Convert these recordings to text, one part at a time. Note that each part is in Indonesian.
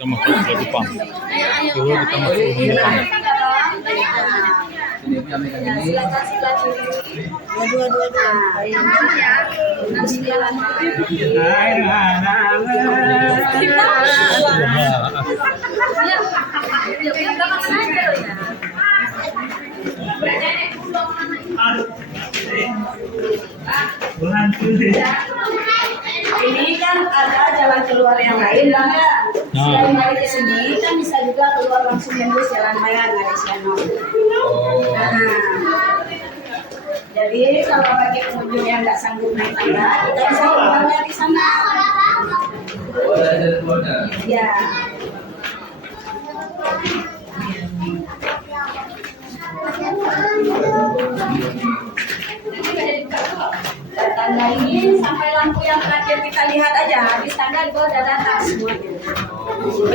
kita masuk ke Jepang. Dulu kita masuk ke Jepang. Ini kan ada jalan keluar yang lain Bang ya. Selain dari sini kan bisa juga keluar langsung nembus jalan raya Ngaresiano. Jadi kalau bagi pengunjung yang nggak sanggup naik tangga, kita bisa keluarnya di sana. Ya. Tangga ini sampai lampu yang terakhir kita lihat aja, habis tangga di bawah udah datang semuanya.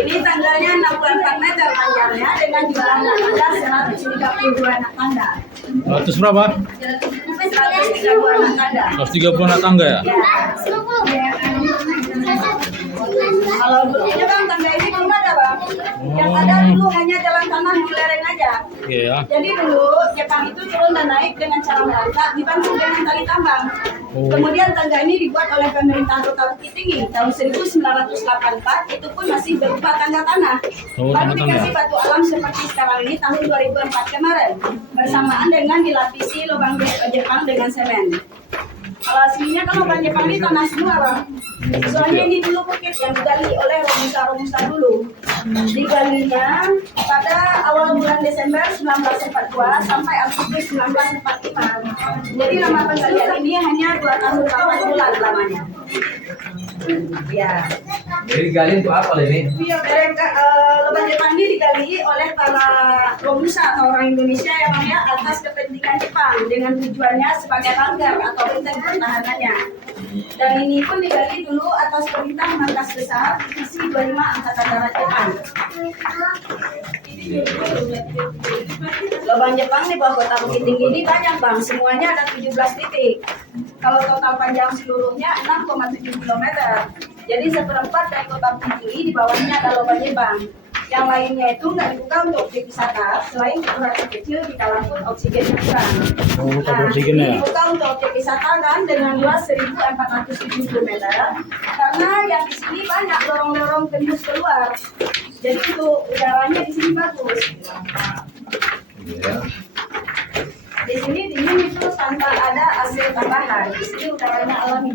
Ini tangganya 64 meter panjangnya dengan jumlah anak tangga 132 anak tangga. 100 berapa? 132 anak tangga. 130 anak tangga ya? Ya. Kalau dulunya Bang, tangga ini belum ada Bang. Yang ada dulu hanya jalan tanah yang lereng aja. Iya. Jadi dulu Jepang itu turun dan naik dengan cara merangkak dibantu dengan tali tambang. Kemudian tangga ini dibuat oleh pemerintah Kota Bukit Tinggi tahun 1984, itu pun masih berupa tangga tanah. Baru dikasih batu alam seperti sekarang ini tahun 2004 kemarin, bersamaan dengan dilapisi lubang Jepang dengan semen. Kalau aslinya kan lubang Jepang ini tanah semua Bang. Soalnya ini dulu bukit yang digali oleh Romusa dulu. Digalinya pada awal bulan Desember 1942 sampai Agustus 1945. Jadi lama penggalian ini hanya 2 tahun 8 bulan lamanya. Ya. Jadi gali untuk apa ini? Lubang Jepang ini digali oleh para Romusa atau orang Indonesia yang namanya atas kepentingan Jepang dengan tujuannya sebagai langgar atau benteng pertahanannya. Dan ini pun digali dulu atas perintah Markas Besar Divisi 25 Angkatan Darat Jepang. Lubang Jepang di bawah Kota Bukit Tinggi ini banyak Bang, semuanya ada 17 titik. Kalau total panjang seluruhnya 6,7 km. Jadi seperempat dari Kota Bukit Tinggi di bawahnya ada lubang Jepang. Yang lainnya itu nggak dibuka untuk objek wisata, selain ukuran kecil di dalam pun oksigennya kurang. Oksigennya. Dibuka untuk objek wisata kan dengan luas 1.470 meter, karena yang di sini banyak lorong-lorong tembus keluar. Jadi untuk udaranya di sini bagus. Di sini dingin itu tanpa ada AC tambahan. Di sini udaranya alami.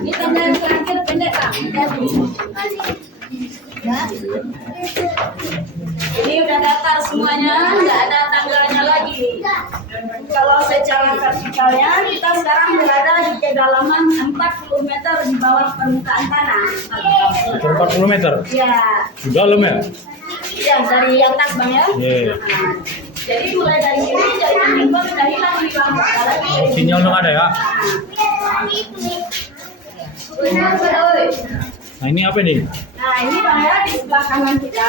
Ini tanda yang terakhir pendek Kak. Ini udah datar semuanya, nggak ada tangganya lagi. Kalau secara vertikalnya kita sekarang berada di kedalaman 40 meter di bawah permukaan tanah. 40 meter? Ya. Di dalam ya? Ya, dari atas Bang ya. Iya. Jadi mulai dari sini jaringan handphone sudah hilang di bawah. Sinyal dong ada ya? Nah ini apa nih? Nah ini Bang ya, di sebelah kanan kita.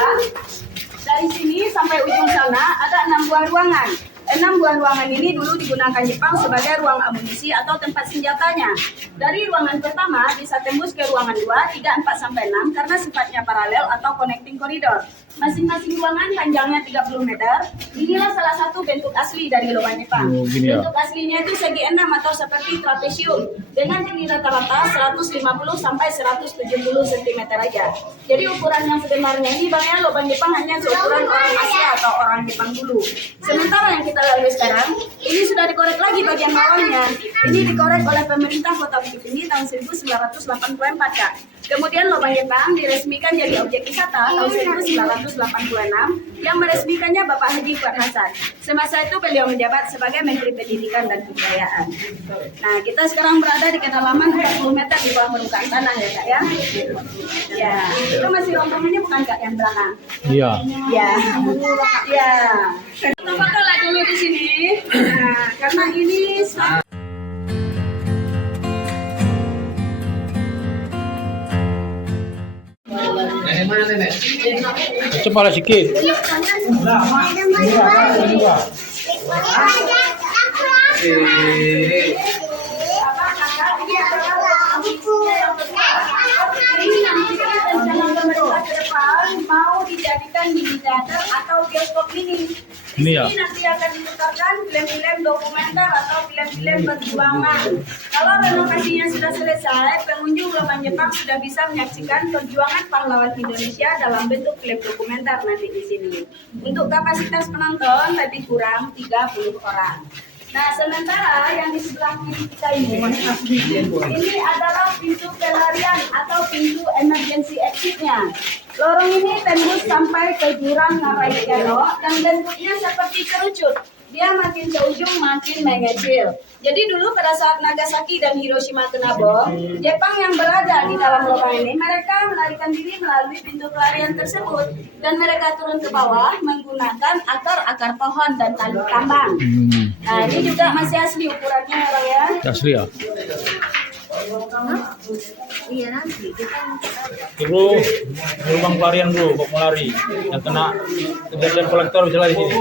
Dari sini sampai ujung sana ada 6 buah ruangan. 6 buah ruangan ini dulu digunakan Jepang sebagai ruang amunisi atau tempat senjatanya. Dari ruangan pertama bisa tembus ke ruangan 2, 3, 4, sampai 6 karena sifatnya paralel atau connecting corridor. Masing-masing ruangan panjangnya 30 meter. Inilah salah satu bentuk asli dari lubang Jepang. Bentuk aslinya itu segi 6 atau seperti trapesium dengan tinggi rata-rata 150 sampai 170 cm aja. Jadi ukuran yang sebenarnya ini Bang ya, lubang Jepang hanya seukuran orang Asia atau orang Jepang dulu. Sementara yang kita lalui sekarang, ini sudah dikorek lagi bagian bawahnya. Ini dikorek oleh pemerintah Kota Bukit Tinggi tahun 1984 Kak. Kemudian lubang Jepang diresmikan jadi objek wisata tahun 1986 yang meresmikannya Bapak Haji Fuad Hasan. Semasa itu beliau menjabat sebagai Menteri Pendidikan dan Kebudayaan. Nah, kita sekarang berada di kedalaman 40 meter di bawah permukaan tanah ya Kak ya. Ya, itu masih rombongannya bukan Kak yang belakang? Iya. Ya. Ya. Kita foto lah dulu di sini. Nah, karena ini Nenek mana nenek? Cepat sikit. Apa kakak ini adalah ruang amunisinya yang besar. Ini nanti rencana pemerintah ke depan mau dijadikan mini teater atau bioskop mini. Di Ini ya? sini nanti akan diputarkan film-film dokumenter atau film-film perjuangan. Kalau renovasinya sudah selesai, pengunjung Lombang Jepang sudah bisa menyaksikan perjuangan pahlawan Indonesia dalam bentuk film dokumenter nanti di sini. Untuk kapasitas penonton lebih kurang 30 orang. Nah, sementara yang di sebelah kiri kita ini adalah pintu pelarian atau pintu emergency exit-nya. Lorong ini tembus sampai ke jurang Ngarai Keno dan bentuknya seperti kerucut. Dia makin ke ujung makin mengecil. Jadi dulu pada saat Nagasaki dan Hiroshima kena bom, Jepang yang berada di dalam lubang ini, mereka melarikan diri melalui pintu pelarian tersebut. Dan mereka turun ke bawah menggunakan akar-akar pohon dan tali tambang. Nah, ini juga masih asli ukurannya ya, Bang, ya. Asli ya. Iya, nanti kita Terus lubang pelarian bro, kok mau lari. Yang kena kejadian kolektor bisa lari sini.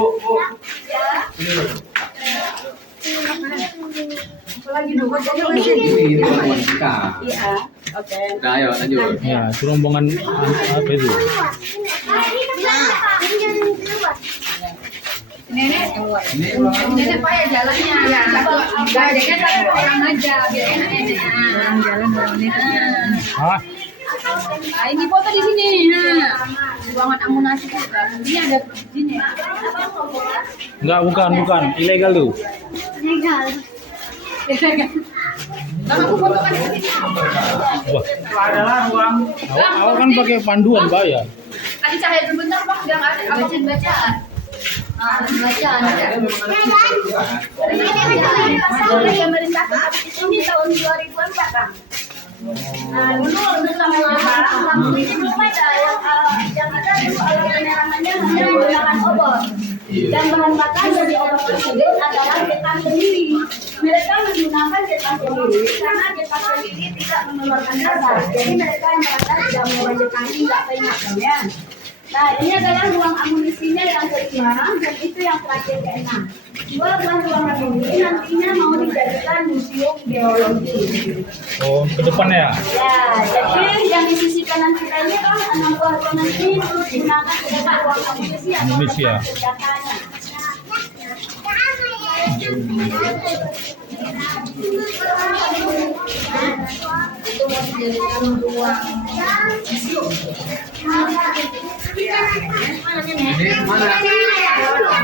lagi dulu. Ini ruangan kita. Iya, oke. Udah, ayo lanjut. Ya, itu rombongan apa itu? Nenek, Ini ruangan nenek pak ya jalannya. Ya, jadi satu orang aja biar enak-enak. Orang jalan Hah? Nah, ini foto di sini. Nah, ruangan amunasi kita. Ini ada di sini. Enggak, bukan. Ilegal tuh. Bang, aku foto kan di sini. Wah, adalah ruang. Awak kan pakai panduan bayar. Ada cahaya sebentar, Bang. Udah nggak ada bacaan. Bacaan. Pemerintah ini tahun 2004, Bang. Nah, dulu untuk lampu ini belum ada. Yang ada dulu alat penerangannya hanya menggunakan obor. Dan bahan bakar dari obor tersebut adalah getah sendiri. Mereka menggunakan getah sendiri karena getah sendiri tidak mengeluarkan asap. Jadi mereka yang merasa tidak mau getah ini nggak banyak, ya. Nah, ini adalah ruang amunisinya yang kelima dan itu yang terakhir keenam. Dua belah ruangan ini nantinya mau dijadikan museum geologi. Oh, ke depan ya? Ya, jadi yang di sisi kanan kita ini kan 6 buah ruangan ini terus digunakan sebagai ruang amunisi atau Amunisi, ya. tempat senjatanya. Itu mau dijadikan ruang ini mana?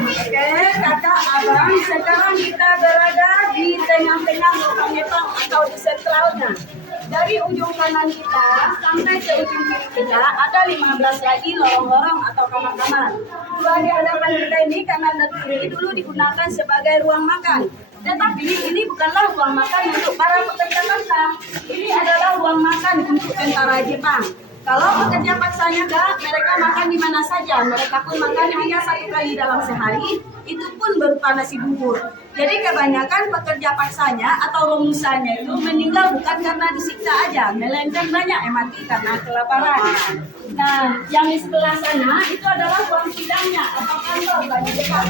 Oke, kakak, abang, sekarang kita berada di tengah-tengah lubang Jepang atau di sentralnya. Dari ujung kanan kita sampai ke ujung kiri kita ada 15 lagi lorong-lorong atau kamar-kamar. Dua di hadapan kita ini kanan dan kiri dulu digunakan sebagai ruang makan. Tetapi ini bukanlah ruang makan untuk para pekerja paksa. Ini adalah ruang makan untuk tentara Jepang. Kalau pekerja paksanya enggak, mereka makan di mana saja. Mereka pun makan hanya 1 kali dalam sehari, itu pun berupa nasi bubur. Jadi kebanyakan pekerja paksanya atau romusannya itu meninggal bukan karena disiksa aja, melainkan banyak yang mati karena kelaparan. Nah, yang di sebelah sana itu adalah ruang sidangnya atau kantor bagi Jepang.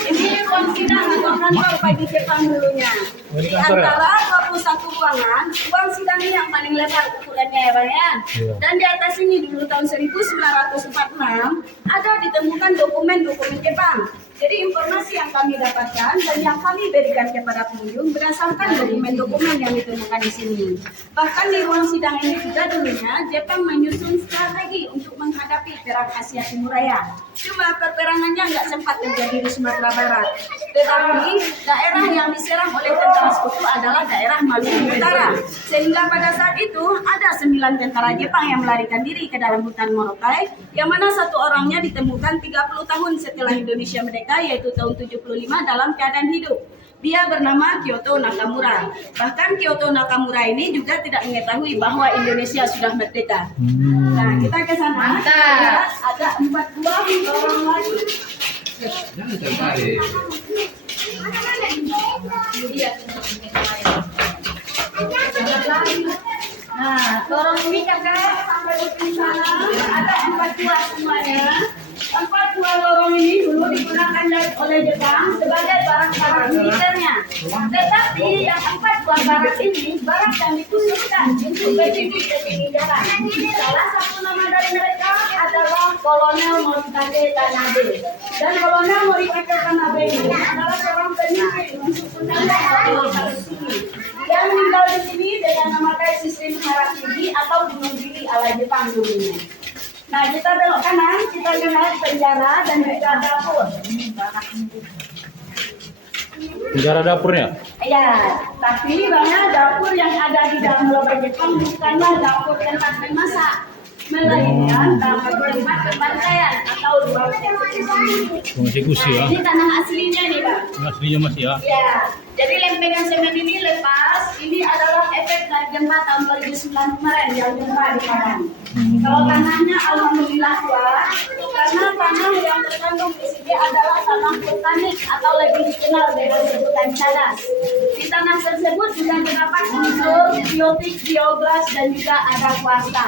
Ini ruang sidang atau kantor bagi Jepang dulunya. Di antara 21 ruangan, ruang sidang ini yang paling lebar ukurannya ya Bang ya. Dan di atas ini dulu tahun 1946 ada ditemukan dokumen-dokumen Jepang. Jadi informasi yang kami dapatkan dan yang kami berikan kepada pengunjung berdasarkan dokumen-dokumen yang ditemukan di sini. Bahkan di ruang sidang ini juga dulunya Jepang menyusun strategi untuk menghadapi perang Asia Timur Raya. Cuma peperangannya nggak sempat terjadi di Sumatera Barat. Tetapi daerah yang diserang oleh tentara sekutu adalah daerah Maluku Utara. Sehingga pada saat itu ada 9 tentara Jepang yang melarikan diri ke dalam hutan Morotai, yang mana satu orangnya ditemukan 30 tahun setelah Indonesia merdeka, yaitu tahun 75 dalam keadaan hidup. Dia bernama Kyoto Nakamura. Bahkan Kyoto Nakamura ini juga tidak mengetahui bahwa Indonesia sudah merdeka. Nah, kita ke sana. Ada 4 buah lorong lagi. Jangan tertarik. Nah, lorong ini kan kakak sampai ujung sana ada 4 buah semuanya. 4 buah lorong ini dulu digunakan oleh Jepang sebagai barang-barang militernya. Tetapi yang 4 buah barang ini barang yang dikhususkan untuk PPD jalan. Salah satu nama dari mereka adalah Kolonel Morikage Tanabe. Dan Kolonel Morikage Tanabe ini adalah seorang pemimpin suku Tanabe yang meninggal di sini dengan memakai sistem harakiri atau bunuh diri ala Jepang dulunya. Nah, kita belok kanan, kita lihat penjara dan juga dapur. Penjara dapurnya? Ya, tapi banyak dapur yang ada di dalam lubang Jepang bukanlah dapur tempat memasak, melainkan dapur tempat pembantaian atau ruang Eksekusi ya? Ini tanah aslinya nih, Pak. Aslinya masih ya? Ya, jadi lempengan semen ini lepas. Ini adalah efek dari gempa tahun 2009 kemarin yang gempa di Padang. Kalau tanahnya alhamdulillah kuat, karena tanah yang terkandung di sini adalah tanah vulkanik atau lebih dikenal dengan sebutan cadas. Di tanah tersebut juga terdapat unsur biotik, bioglas, dan juga ada kuarsa.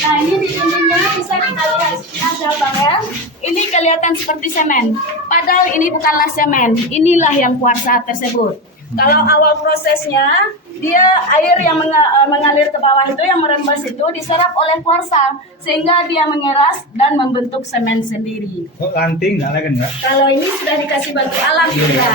Nah, ini di dindingnya bisa kita lihat ada Bang ya. Ini kelihatan seperti semen. Padahal ini bukanlah semen. Inilah yang kuarsa tersebut. Kalau awal prosesnya, dia air yang mengalir ke bawah itu, yang merembes itu diserap oleh kuarsa sehingga dia mengeras dan membentuk semen sendiri. Kok lanting nggak lagi nggak? Kalau ini sudah dikasih batu alam juga.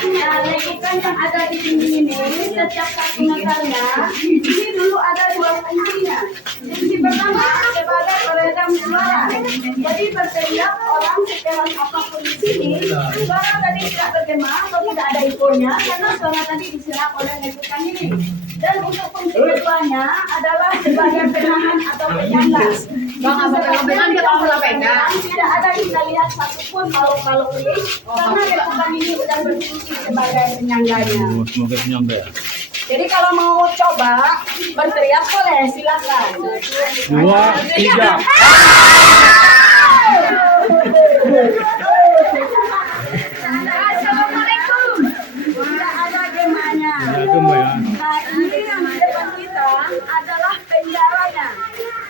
Nah, lekukan yang ada di dinding ini setiap 1 meternya, ini dulu ada 2 fungsinya. Fungsi pertama sebagai peredam suara. Jadi berteriak orang sekelas apapun di sini, suara tadi tidak bergema atau tidak ada ekornya karena suara tadi diserap oleh lekukan ini. Dan untuk fungsi keduanya adalah sebagai penahan atau penyangga. Bang, abang rombongan dia kalau pegang. Tidak ada kita lihat satupun makhluk-makhluk ini karena lekukan ini sudah berfungsi sebagai penyangganya. Oh, semoga penyangga ya? Jadi kalau mau coba berteriak boleh, silakan. 2, 3. Assalamualaikum. Tidak ada gemanya. Ada gema ya? Nah, ini yang di depan kita adalah penjaranya.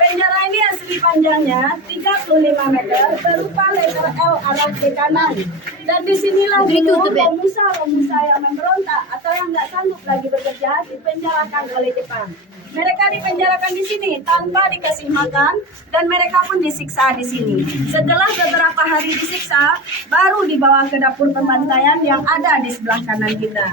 Penjara ini asli panjangnya 35 meter berupa letter L arah ke kanan. Dan disinilah dulu pemusa-pemusa yang memberontak atau yang nggak sanggup lagi bekerja dipenjarakan oleh Jepang. Mereka dipenjarakan di sini tanpa dikasih makan dan mereka pun disiksa di sini. Setelah beberapa hari disiksa, baru dibawa ke dapur pembantaian yang ada di sebelah kanan kita.